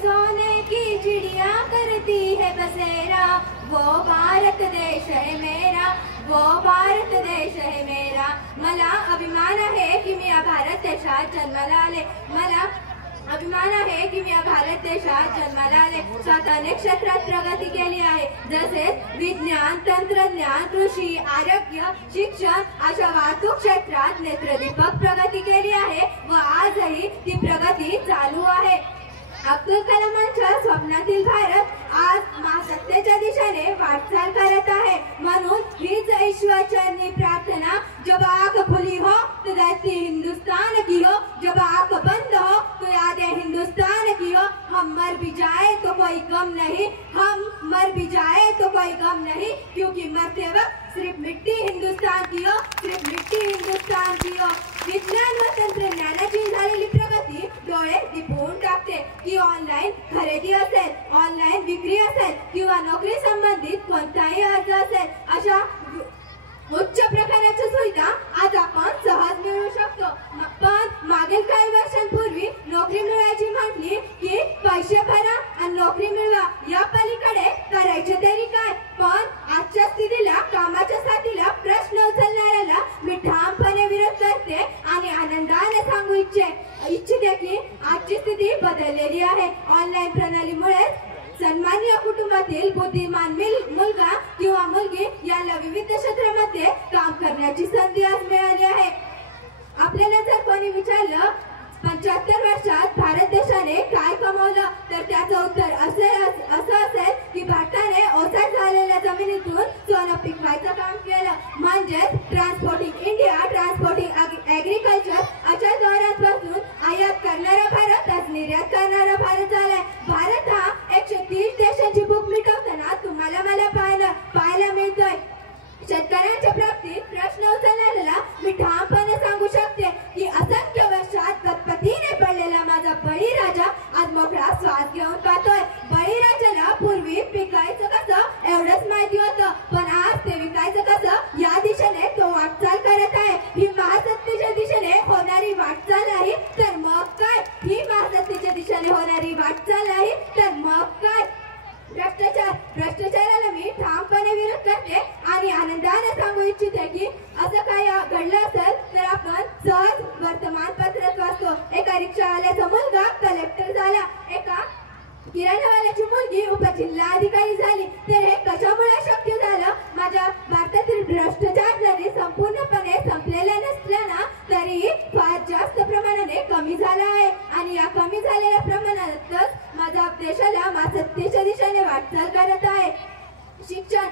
सोने की चिड़िया करती है बसेरा, वो भारत देश है मेरा, वो भारत देश है मेरा। मला अभिमान आहे की मी या भारत देशात जन्माला आले, मला अभिमान आहे की मी या भारत देशात जन्माला आले। स्वतः अनेक क्षेत्रात प्रगती केली आहे, जसे विज्ञान, तंत्रज्ञान, कृषी, आरोग्य, शिक्षण अशा वाहतूक क्षेत्रात नेत्रदीपक प्रगती केली आहे व आजही ती प्रगती चालू आहे। अब्दुल कलामांच्या स्वप्नातील भारत आज महासत्तेच्या दिशेने वाटचाल करत आहे, म्हणून हीच ईश्वरचरणी प्रार्थना, जब आंख खुली हो तो धरती हिंदुस्तान की हो, जब आंख बंद हो तो यादें हिंदुस्तान की हो। हम मर भी जाए तो कोई गम नहीं, हम मर भी जाए तो कोई गम नहीं, क्योंकि मरते वक्त सिर्फ मिट्टी हिंदुस्तान की हो, सिर्फ मिट्टी हिंदुस्तान की हो। विज्ञान व तंत्रज्ञानाची झालेली प्रगती डोळे दिपवून टाकते, की ऑनलाईन खरेदी असेल, ऑनलाईन विक्री असेल किंवा नोकरी संबंधित कोणताही अर्ज असेल, अशा उच्च प्रकारच्या सुविधा आज आपण सहज मिळवू शकतो। पण मागील काही वर्षांपूर्वी नोकरी मिळवायची म्हटली की पैसे भरा आणि नोकरी मिळवा, या पलीकडे करायचे तरी काय। पण आजच्या स्थितीला, कामाच्या साथीला प्रश्न उचलणाऱ्याला मी ठामपणे विरोध करते आणि आनंदाने सांगू इच्छिते की आजची स्थिती बदललेली आहे। ऑनलाईन प्रणालीमुळे सन्माननीय कुटुंबातील बुद्धिमान मुलगा किंवा मुलगी याला विविध क्षेत्रामध्ये काम करण्याची संधी आज मिळाली आहे। आपल्याला जर कोणी विचारलं 75 वर्षात भारत देशाने काय कमावलं, तर त्याचं उत्तर असं असेल की भारताने ओसाड झालेल्या जमिनीतून सोनं पिकवायचं काम केलं, म्हणजेच ट्रान्सपोर्टिंग इंडिया, ट्रान्सपोर्टिंग ऍग्रिकल्चर अशा धोरणापासून आयात करणारा भारत आज निर्यात करणारा भारत झालाय। भारत हा 130 देशांची भूक मिटवताना तुम्हाला मला पाहायला मिळतोय। शेतकऱ्यांच्या बाबतीत प्रश्न उचलणाऱ्याला मी ठामपणे सांगू शकते की असंख्य वर्षात गतपतीने पडलेला माझा बळीराजा आज मोकळा श्वास घेऊन पाहतोय। बळीराजाला पूर्वी पिकायचं कसं एवढंच माहिती होतं, पण आज ते विकायचं कसं या दिशेने तो वाटचाल करत आहे। ही महासत्तेच्या दिशेने होणारी वाटचाल आहे, तर मग काय, ही महासत्तेच्या दिशेने होणारी वाटचाल आहे, तर मग काय। भ्रष्टाचाराला मी ठामपणे विरोध करते आणि आनंदाने सांगू इच्छिते की असं काही घडलं असेल तर आपण सहज वर्तमानपत्रात वाचतो। एका रिक्षावाल्याचा मुलगा कलेक्टर झाला, एका किराणावाल्याची मुलगी उपजिल्हाधिकारी झाली, तर हे कशामुळे शक्य झालं। माझ्या भारतातील भ्रष्टाचार जरी संपूर्णपणे संपलेला नसला ना, तरी फार जास्त प्रमाणाने कमी झाला आहे आणि या कमी झालेल्या प्रमाणातच माझा देशाला महासत्तेच्या दिशेने वाटचाल करत आहे। शिक्षण